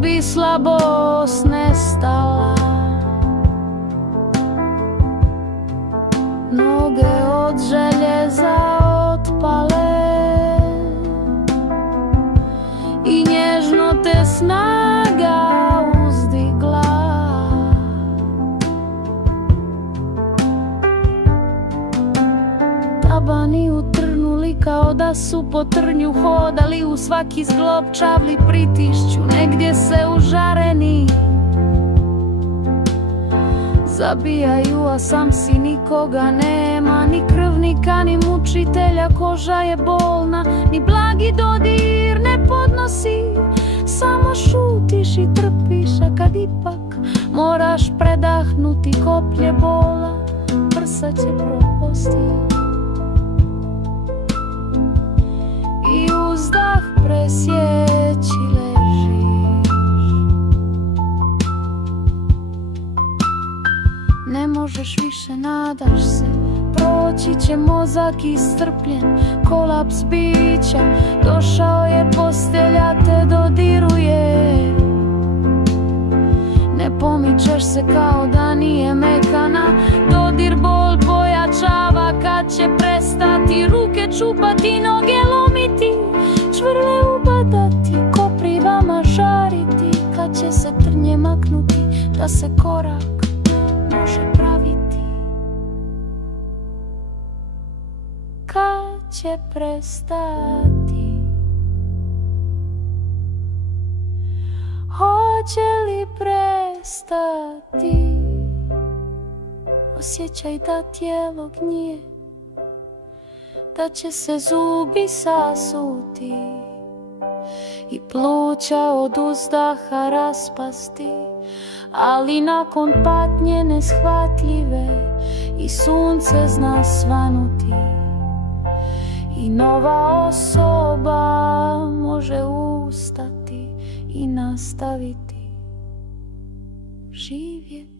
bi slabost nestala. Noge od željeza otpale i nježno te snaga uzdigla. Tabani utrnuli kao da su po trnju hodali, u svaki zglob čavli pritišću, negdje se užareni zabijaju, a sam si nikoga nema, ni krvnika, ni mučitelja, koža je bolna, ni blagi dodir ne podnosi. Samo šutiš i trpiš, a kad ipak moraš predahnuti koplje bola, prsa će propasti i uzdah presjeći ležiš. Ne možeš više, nadaš se, proći će mozak iscrpljen, kolaps bića, došao je postelja te dodiruje. Ne pomičeš se kao da nije mekana, dodir bol pojačava, kad će prestati ruke čupati, noge lomiti, čvrle ubadati, koprivama žariti, kad će se trnje maknuti, da se korak može praviti. Kad će prestati? Hoće li prestati? Osjećaj da tijelo gnije, da će se zubi sasuti i pluća od uzdaha raspasti, ali nakon patnje neshvatljive i sunce zna svanuti i nova osoba može ustati i nastaviti živjeti.